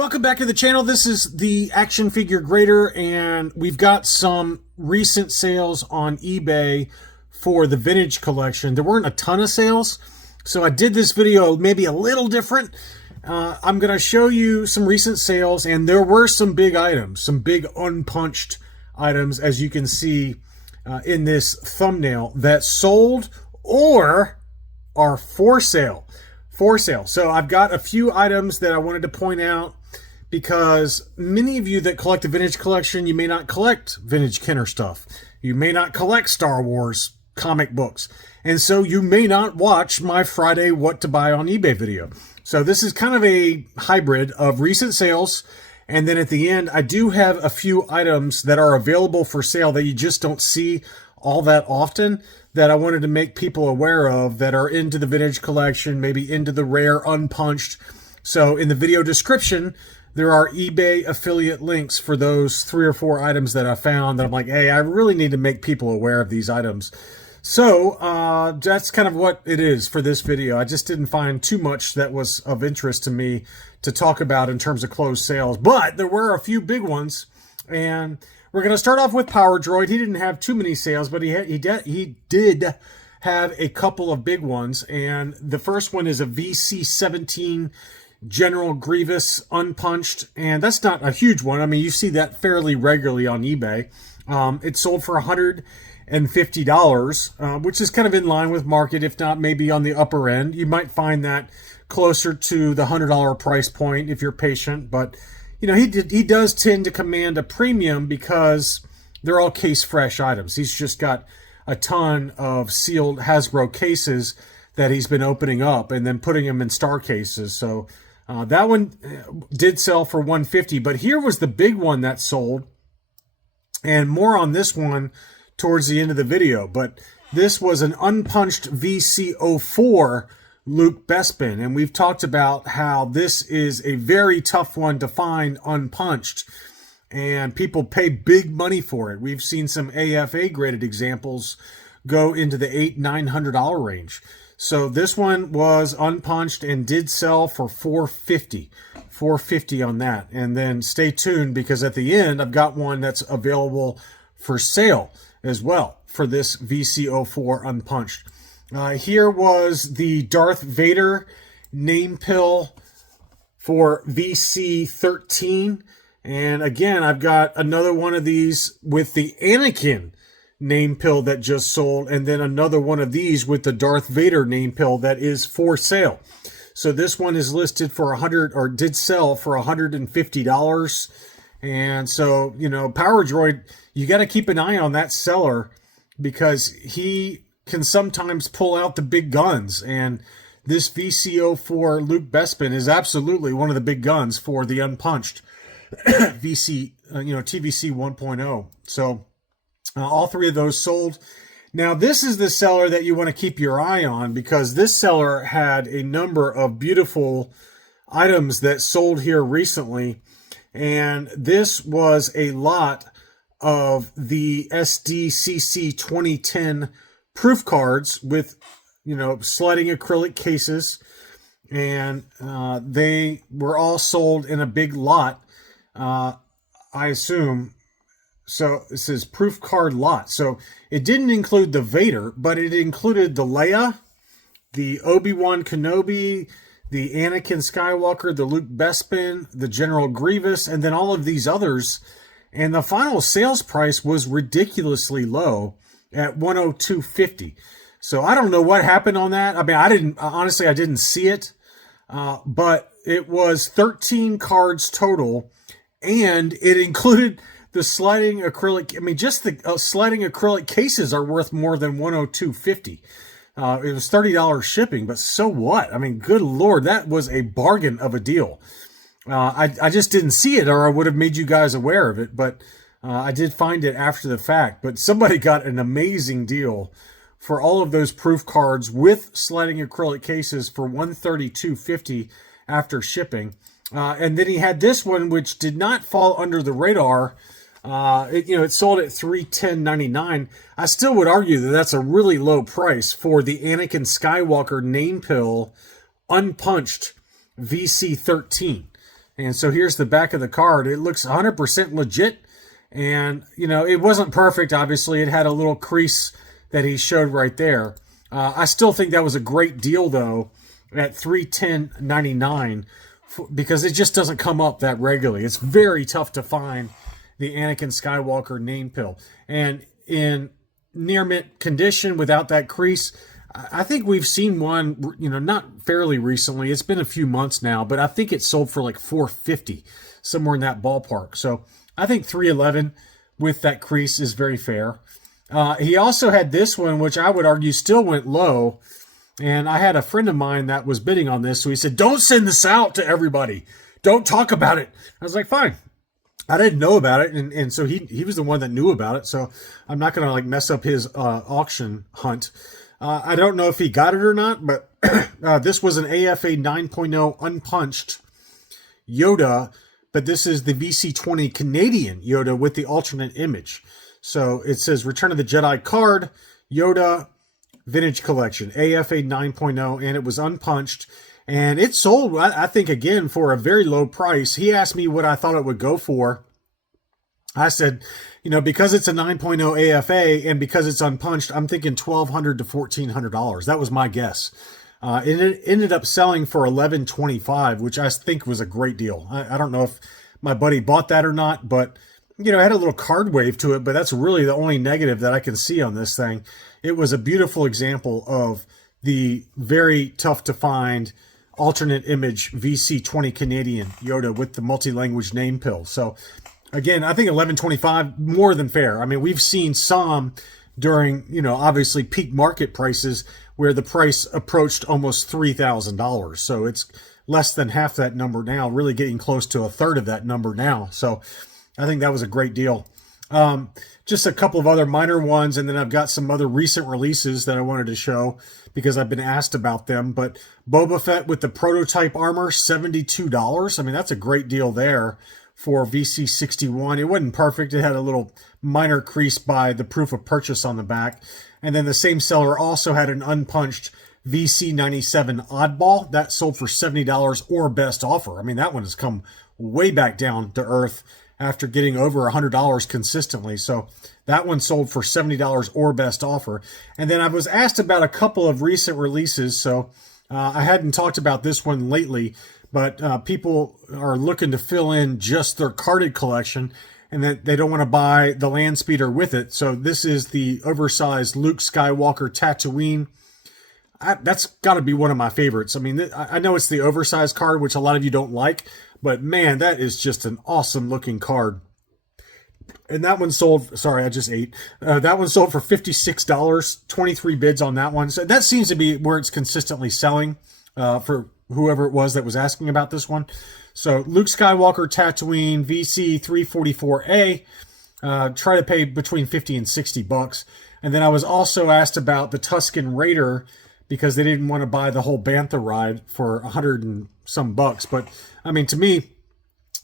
Welcome back to the channel. This is the action figure grader, and we've got some recent sales on eBay for the vintage collection. There weren't a ton of sales, so I did this video maybe a little different. I'm going to show you some recent sales, and there were some big items, some big unpunched items, as you can see in this thumbnail, that sold or are for sale. So I've got a few items that I wanted to point out, because many of you that collect the vintage collection, you may not collect vintage Kenner stuff. You may not collect Star Wars comic books. And so you may not watch my Friday What to Buy on eBay video. So this is kind of a hybrid of recent sales. And then at the end, I do have a few items that are available for sale that you just don't see all that often, that I wanted to make people aware of that are into the vintage collection, maybe into the rare unpunched. So in the video description, there are eBay affiliate links for those 3 or 4 items that I found that I'm like, hey, I really need to make people aware of these items. So that's kind of what it is for this video. I just didn't find too much that was of interest to me to talk about in terms of closed sales, but there were a few big ones. And we're going to start off with Power Droid. He didn't have too many sales, but he did have a couple of big ones. And the first one is a VC-17 General Grievous unpunched, and that's not a huge one. I mean, you see that fairly regularly on eBay. It sold for $150, which is kind of in line with market, if not maybe on the upper end. You might find that closer to the $100 price point if you're patient, but you know, he does tend to command a premium because they're all case fresh items. He's just got a ton of sealed Hasbro cases that he's been opening up and then putting them in star cases. So that one did sell for $150, but here was the big one that sold, and more on this one towards the end of the video. But this was an unpunched VC04 Luke Bespin, and we've talked about how this is a very tough one to find unpunched, and people pay big money for it. We've seen some AFA graded examples go into the $800–900 range. So this one was unpunched and did sell for $450 on that. And then stay tuned, because at the end I've got one that's available for sale as well for this VC04 unpunched. Here was the Darth Vader name pill for VC13. And again, I've got another one of these with the Anakin name pill that just sold, and then another one of these with the Darth Vader name pill that is for sale. So this one is listed for did sell for $150. And so, you know, Power Droid, you got to keep an eye on that seller, because he can sometimes pull out the big guns, and this VC04 Luke Bespin is absolutely one of the big guns for the unpunched VC, TVC 1.0. So all 3 of those sold. Now this is the seller that you want to keep your eye on, because this seller had a number of beautiful items that sold here recently, and this was a lot of the SDCC 2010 proof cards with, you know, sliding acrylic cases, and they were all sold in a big lot, I assume. So this is proof card lot. So it didn't include the Vader, but it included the Leia, the Obi-Wan Kenobi, the Anakin Skywalker, the Luke Bespin, the General Grievous, and then all of these others. And the final sales price was ridiculously low at $102.50. So I don't know what happened on that. I mean, I didn't see it, but it was 13 cards total, and it included the sliding acrylic. I mean, just the sliding acrylic cases are worth more than $102.50. It was $30 shipping, but so what? I mean, good Lord, that was a bargain of a deal. I just didn't see it, or I would have made you guys aware of it, but I did find it after the fact. But somebody got an amazing deal for all of those proof cards with sliding acrylic cases for $132.50 after shipping. And then he had this one, which did not fall under the radar. It sold at $310.99. I still would argue that that's a really low price for the Anakin Skywalker name pill unpunched VC13. And so here's the back of the card. It looks 100% legit. And, you know, it wasn't perfect, obviously. It had a little crease that he showed right there. I still think that was a great deal, though, at $310.99, because it just doesn't come up that regularly. It's very tough to find the Anakin Skywalker name pill. And in near mint condition without that crease, I think we've seen one, you know, not fairly recently. It's been a few months now, but I think it sold for like $450, somewhere in that ballpark. So I think $311 with that crease is very fair. He also had this one, which I would argue still went low. And I had a friend of mine that was bidding on this. So he said, don't send this out to everybody. Don't talk about it. I was like, fine. I didn't know about it. And so he was the one that knew about it. So I'm not going to like mess up his auction hunt. I don't know if he got it or not, but this was an AFA 9.0 unpunched Yoda, but this is the VC20 Canadian Yoda with the alternate image. So it says Return of the Jedi card, Yoda Vintage Collection, AFA 9.0, and it was unpunched. And it sold, I think, again, for a very low price. He asked me what I thought it would go for. I said, you know, because it's a 9.0 AFA and because it's unpunched, I'm thinking $1,200 to $1,400. That was my guess. It ended up selling for $1,125, which I think was a great deal. I don't know if my buddy bought that or not, but, you know, it had a little card wave to it, but that's really the only negative that I can see on this thing. It was a beautiful example of the very tough to find alternate image VC20 Canadian Yoda with the multi-language name pill. So again, I think $1,125 more than fair. I mean, we've seen some during, you know, obviously peak market prices where the price approached almost $3,000. So it's less than half that number now, really getting close to a third of that number now. So I think that was a great deal. Just a couple of other minor ones, and then I've got some other recent releases that I wanted to show because I've been asked about them. But Boba Fett with the prototype armor, $72. I mean, that's a great deal there for VC61. It wasn't perfect. It had a little minor crease by the proof of purchase on the back. And then the same seller also had an unpunched VC97 oddball that sold for $70 or best offer. I mean, that one has come way back down to earth after getting over $100 consistently. So that one sold for $70 or best offer. And then I was asked about a couple of recent releases. So I hadn't talked about this one lately, but people are looking to fill in just their carded collection and that they don't want to buy the land speeder with it. So this is the oversized Luke Skywalker Tatooine. That's got to be one of my favorites. I mean, I know it's the oversized card, which a lot of you don't like, but man, that is just an awesome looking card. And that one sold, sorry, I just ate. That one sold for $56, 23 bids on that one. So that seems to be where it's consistently selling for whoever it was that was asking about this one. So Luke Skywalker Tatooine VC 344A, try to pay between 50 and 60 bucks. And then I was also asked about the Tusken Raider because they didn't want to buy the whole Bantha ride for 100 and some bucks. But I mean, to me,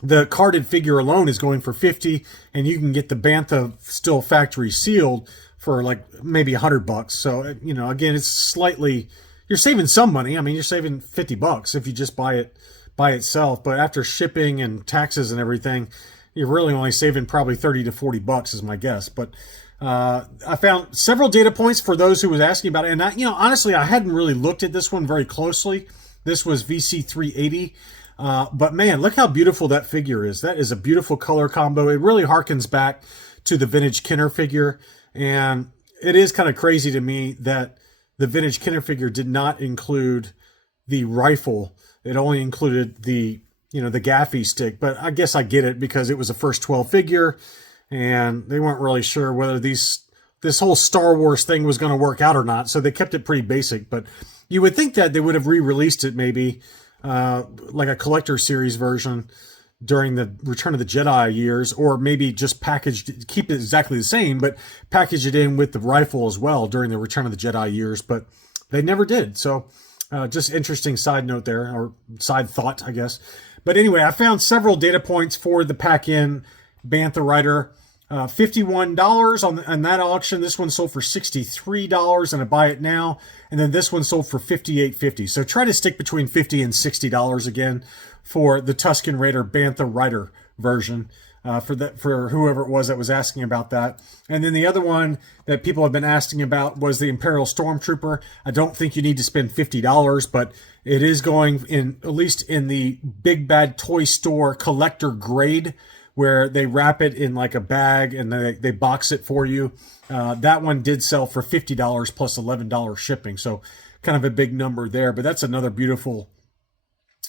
the carded figure alone is going for 50, and you can get the Bantha still factory sealed for like maybe 100 bucks. So, you know, again, it's slightly, you're saving some money. I mean, you're saving 50 bucks if you just buy it by itself, but after shipping and taxes and everything, you're really only saving probably 30 to 40 bucks is my guess. But I found several data points for those who was asking about it. And you know, honestly, I hadn't really looked at this one very closely. This was VC 380. But man, look how beautiful that figure is. That is a beautiful color combo. It really harkens back to the vintage Kenner figure. And it is kind of crazy to me that the vintage Kenner figure did not include the rifle. It only included the, you know, the gaffy stick. But I guess I get it because it was a first 12 figure and they weren't really sure whether this whole Star Wars thing was going to work out or not. So they kept it pretty basic. But you would think that they would have re-released it maybe like a collector series version during the Return of the Jedi years, or maybe just packaged, keep it exactly the same, but package it in with the rifle as well during the Return of the Jedi years. But they never did. So just interesting side note there, or side thought, I guess. But anyway, I found several data points for the pack-in Bantha Rider. $51 on that auction. This one sold for $63 and I buy it now. And then this one sold for $58.50. So try to stick between $50 and $60 again for the Tusken Raider Bantha Rider version. For whoever it was that was asking about that. And then the other one that people have been asking about was the Imperial Stormtrooper. I don't think you need to spend $50, but it is going in, at least in the Big Bad Toy Store collector grade, where they wrap it in like a bag and they box it for you. That one did sell for $50 plus $11 shipping. So kind of a big number there, but that's another beautiful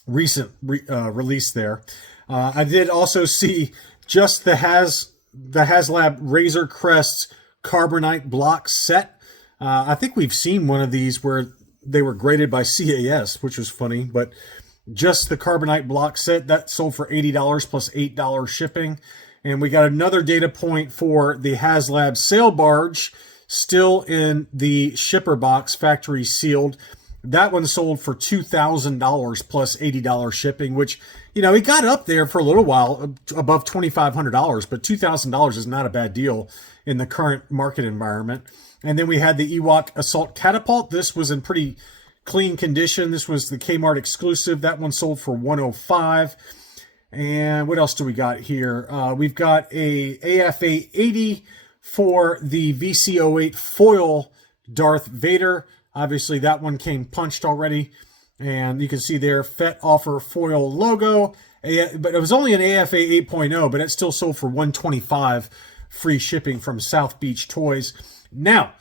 recent release there. I did also see just the HasLab Razor Crest Carbonite block set. I think we've seen one of these where they were graded by CAS, which was funny, but just the Carbonite block set, that sold for $80 plus $8 shipping. And we got another data point for the HasLab Sail Barge, still in the shipper box, factory sealed. That one sold for $2,000 plus $80 shipping, which, you know, it got up there for a little while, above $2,500, but $2,000 is not a bad deal in the current market environment. And then we had the Ewok Assault Catapult. This was in pretty clean condition. This was the Kmart exclusive. That one sold for $105. And what else do we got here? We've got a AFA 80 for the VC08 foil Darth Vader. Obviously, that one came punched already. And you can see there, FET offer foil logo. But it was only an AFA 8.0, but it still sold for $125, free shipping from South Beach Toys. Now,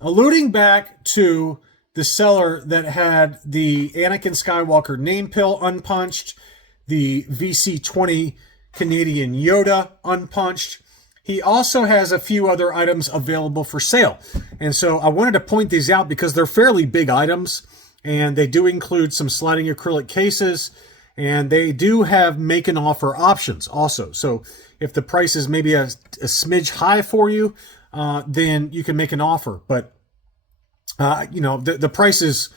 alluding back to the seller that had the Anakin Skywalker name pill unpunched, the VC20 Canadian Yoda unpunched, he also has a few other items available for sale. And so I wanted to point these out because they're fairly big items, and they do include some sliding acrylic cases, and they do have make an offer options also. So if the price is maybe a smidge high for you, then you can make an offer. But, you know, the price is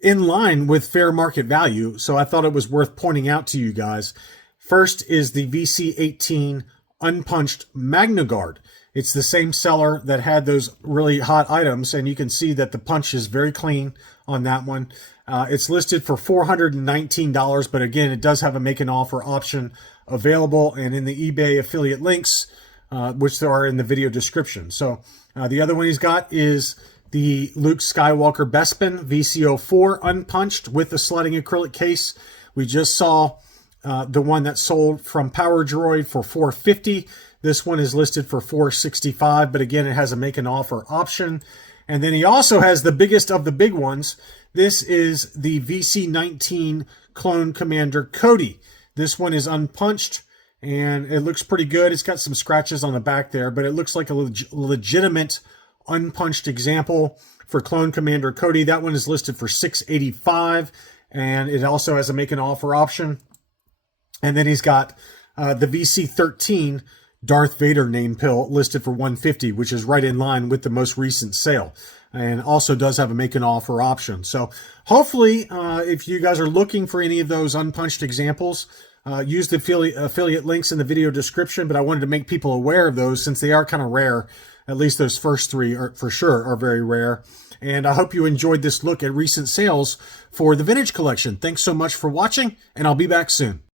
in line with fair market value, so I thought it was worth pointing out to you guys. First is the VC18 unpunched Magna Guard. It's the same seller that had those really hot items, and you can see that the punch is very clean on that one. It's listed for $419, but again, it does have a make an offer option available, and in the eBay affiliate links, which there are in the video description. So the other one he's got is the Luke Skywalker Bespin VC04 unpunched with the sliding acrylic case. We just saw the one that sold from Power Droid for $450. This one is listed for $465, but again, it has a make an offer option. And then he also has the biggest of the big ones. This is the VC19 Clone Commander Cody. This one is unpunched, and it looks pretty good. It's got some scratches on the back there, but it looks like a legitimate unpunched example for Clone Commander Cody. That one is listed for $685, and it also has a make an offer option. And then he's got the VC13 Darth Vader name pill listed for $150, which is right in line with the most recent sale, and also does have a make an offer option. So hopefully, if you guys are looking for any of those unpunched examples, use the affiliate links in the video description, but I wanted to make people aware of those since they are kind of rare. At least those first three are for sure are very rare. And I hope you enjoyed this look at recent sales for the vintage collection. Thanks so much for watching, and I'll be back soon.